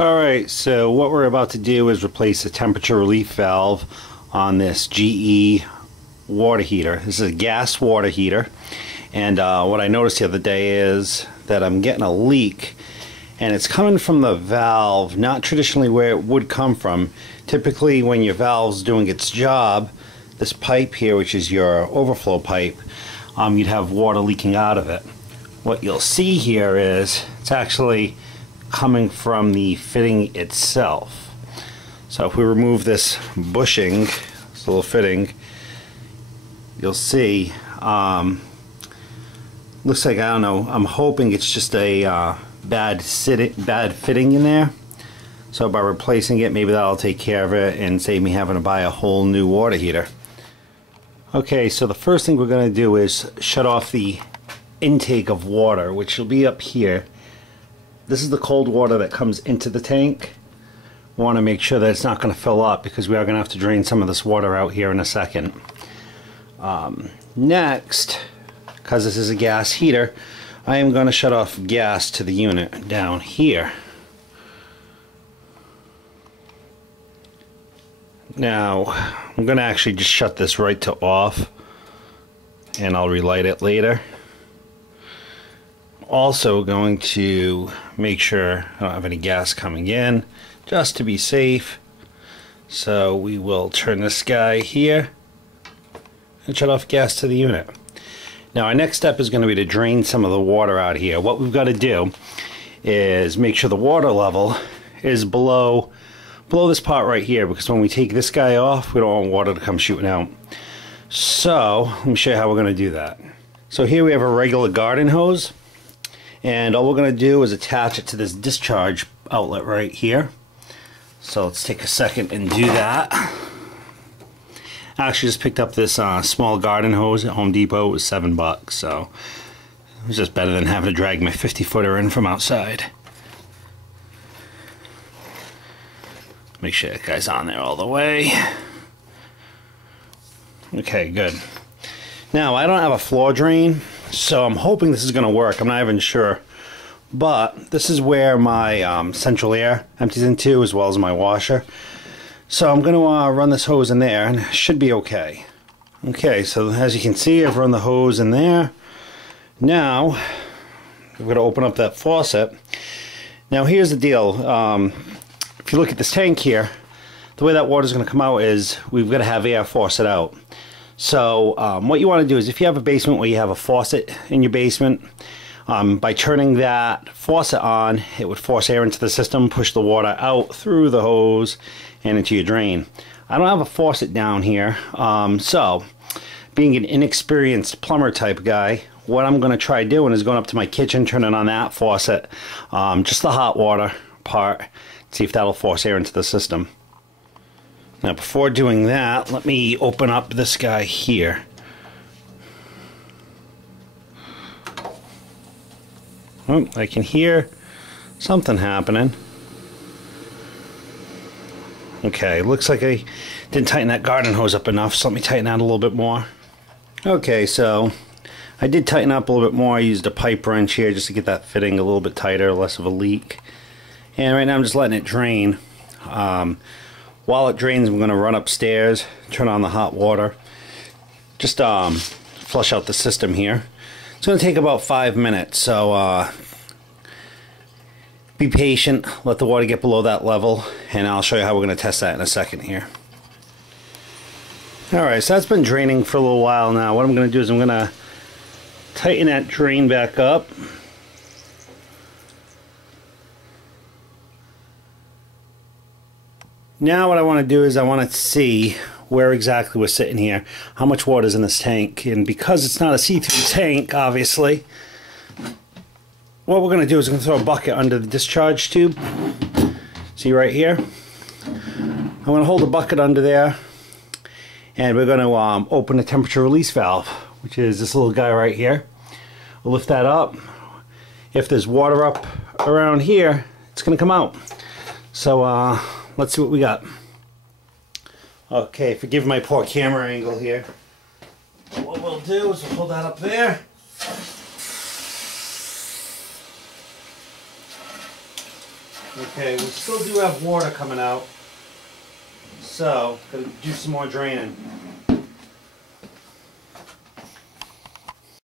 Alright, so what we're about to do is replace the temperature relief valve on this GE water heater. This is a gas water heater, and what I noticed the other day is that I'm getting a leak, and it's coming from the valve, not traditionally where it would come from. Typically when your valve's doing its job, this pipe here, which is your overflow pipe, you'd have water leaking out of it. What you'll see here is it's actually coming from the fitting itself. So if we remove this bushing, this little fitting, you'll see looks like, I don't know, I'm hoping it's just a bad fitting in there. So by replacing it, maybe that'll take care of it and save me having to buy a whole new water heater. Okay, so the first thing we're going to do is shut off the intake of water, which will be up here. This is the cold water that comes into the tank. We want to make sure that it's not going to fill up, because we are going to have to drain some of this water out here in a second. Next, because this is a gas heater, I am going to shut off gas to the unit down here. Now, I'm going to actually just shut this right to off, and I'll relight it later. Also going to make sure I don't have any gas coming in, just to be safe. So we will turn this guy here and shut off gas to the unit. Now our next step is going to be to drain some of the water out here. What we've got to do is make sure the water level is below this part right here, because when we take this guy off, we don't want water to come shooting out. So let me show you how we're going to do that. So here we have a regular garden hose, and all we're going to do is attach it to this discharge outlet right here. So let's take a second and do that. I actually just picked up this small garden hose at Home Depot. It was $7, so it was just better than having to drag my 50-footer in from outside. Make sure that guy's on there all the way. Okay, good. Now I don't have a floor drain, so I'm hoping this is going to work. I'm not even sure, but this is where my central air empties into, as well as my washer. So I'm going to run this hose in there, and it should be okay. Okay, so as you can see, I've run the hose in there. Now we're going to open up that faucet. Now here's the deal. If you look at this tank here, the way that water is going to come out is we've got to have air force it out. So what you want to do is, if you have a basement where you have a faucet in your basement, by turning that faucet on, it would force air into the system, push the water out through the hose and into your drain. I don't have a faucet down here, so being an inexperienced plumber type guy, what I'm going to try doing is going up to my kitchen, turning on that faucet, just the hot water part, see if that'll force air into the system. Now before doing that, let me open up this guy here. Oh, I can hear something happening. Okay, looks like I didn't tighten that garden hose up enough, so let me tighten that a little bit more. Okay, so I did tighten up a little bit more. I used a pipe wrench here just to get that fitting a little bit tighter, less of a leak. And right now I'm just letting it drain. While it drains, I'm going to run upstairs, turn on the hot water, just flush out the system here. It's going to take about 5 minutes, so be patient, let the water get below that level, and I'll show you how we're going to test that in a second here. Alright, so that's been draining for a little while now. What I'm going to do is I'm going to tighten that drain back up. Now what I want to do is I want to see where exactly we're sitting here, how much water is in this tank, and because it's not a see-through tank, obviously, what we're going to do is we're going to throw a bucket under the discharge tube. See right here? I'm going to hold the bucket under there, and we're going to open the temperature release valve, which is this little guy right here. We'll lift that up. If there's water up around here, it's going to come out. So let's see what we got. Okay, forgive my poor camera angle here. What we'll do is we'll pull that up there. Okay, we still do have water coming out, so gotta do some more draining.